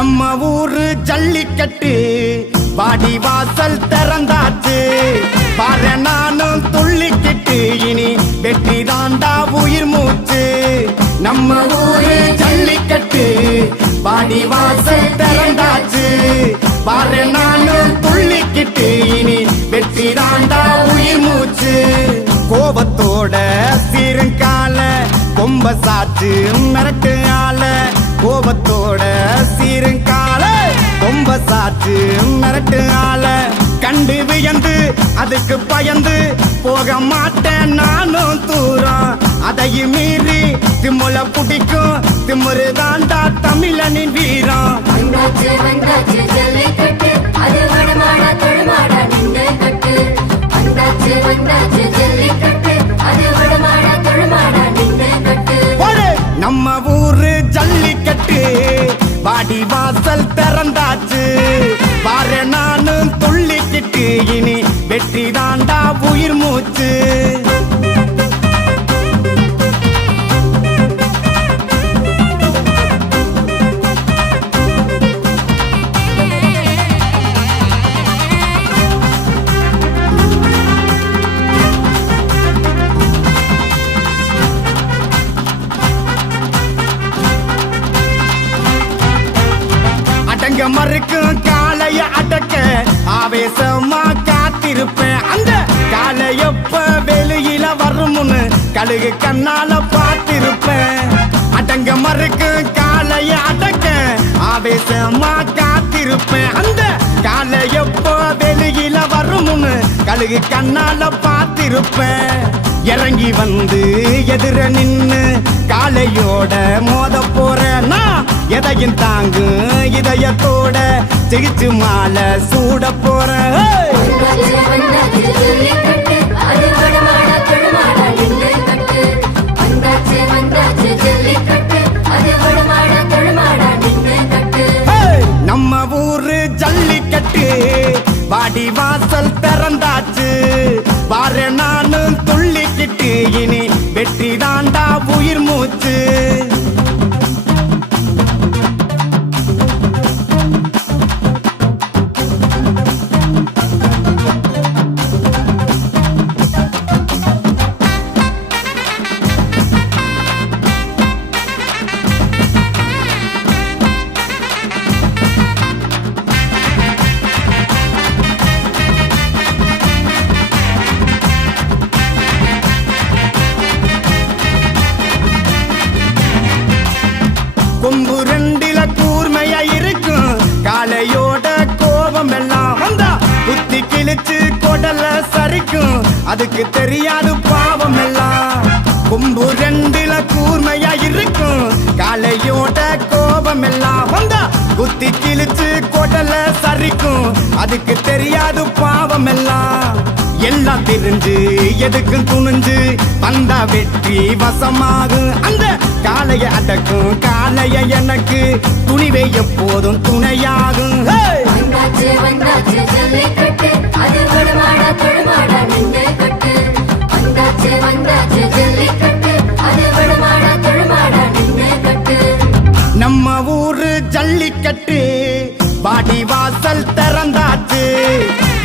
நம்ம ஊரு ஜல்லிக்கட்டு வாடி வாசல் திறந்தாச்சு பாரு நானும் துள்ளிக்கிட்டு இனி வெற்றி தாண்டா உயிர் மூச்சு நம்ம ஊரு ஜல்லிக்கட்டு வாடி வாசல் திறந்தாச்சு பாரு நானும் துள்ளிக்கிட்டு இனி வெற்றி தாண்டா உயிர் மூச்சு கோபத்தோட சீருங்கால கொம்ப சாச்சு மிரட்டு ஆல கோபத்தோட சீருங்கால கொம்ப சாச்சு மிரட்டு ஆல கண்டு வியந்து அதுக்கு பயந்து போக மாட்டேன் நானும் தூரம் அதையும் மீறி திமுல பிடிக்கும் திமுரு தாண்டா தமிழனின் வீரம் நம்ம ஊரு ஜல்லிக்கட்டு வாடி வாசல் திறந்தாச்சு பாரு நானும் துள்ளிக்கிட்டு இனி வெற்றி தாண்டா உயிர் மூச்சு மறுக்கும் காலைய அடக்க ஆவேசமா காத்திருப்பேன் அந்த காலை எப்ப வெளியில வரும்னு கழுகு கண்ணால பார்த்திருப்பேன் அடங்க மறுக்கும் காலைய அடக்க ஆவேசமா காத்திருப்பேன் அந்த காலை எப்ப வெளியில வரும்னு கழுகு கண்ணால பார்த்திருப்பேன் இறங்கி வந்து எதிர நின்னு காலையோட மோத போறேன்னா எதையும் தாங்கும் இதயத்தோட ஜெயிச்சு மாலை சூட போறேன் நம்ம ஊரு ஜல்லிக்கட்டு வாடி வாசல் திறந்தாச்சு பாரு நானும் துள்ளிக்கிட்டு இனி வெற்றி தாண்டா உயிர் மூச்சு கொம்பு ரெண்டில கூர்மையா இருக்கும் காலையோட கோபம் எல்லாம் வந்தா குத்தி கிழிச்சு கொடல சரிக்கும் அதுக்கு தெரியாது பாவம் எல்லாம் கொம்பு ரெண்டில கூர்மையா இருக்கும் காலையோட கோபம் எல்லாம் வந்தா குத்தி கிழிச்சு கொடல சரிக்கும் அதுக்கு தெரியாது பாவம் எல்லாம் எல்லாம் தெரிஞ்சு எதுக்கும் துணிஞ்சு வந்தா வெற்றி வசமாகும் அந்த காளைய அடக்கும் காளைய எனக்கு துணிவை எப்போதும் துணையாகும் நம்ம ஊரு ஜல்லிக்கட்டு வாடி வாசல் திறந்தாச்சு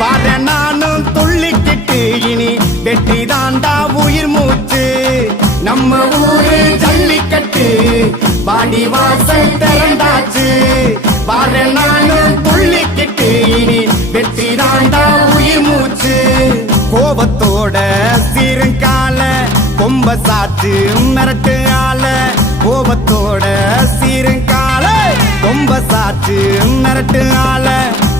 பாரு நானும் துள்ளிக்கிட்டு இனி வெற்றி தாண்டா உயிர் மூச்சு நம்ம ஊரு ஜல்லிக்கட்டு வாடி வாசல் திறந்தாச்சு பாரு நானும் துள்ளிக்கிட்டு இனி வெற்றி தாண்டா உயிர் மூச்சு கோபத்தோட சீருங்கால கொம்ப சாச்சு மிரட்டு ஆல கோபத்தோட சீருங்கால கொம்ப சாச்சு மிரட்டு ஆல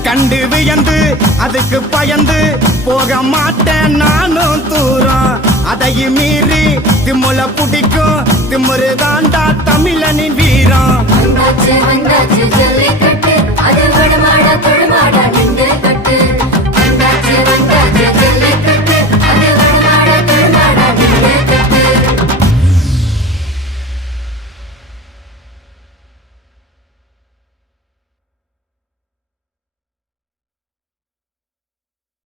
கண்டு வியந்து அதுக்கு பயந்து போக மாட்டேன் நானும் தூரம் அதையும் மீறி திமுல பிடிக்கும் திமுரு தாண்டா தமிழனின் வீரம்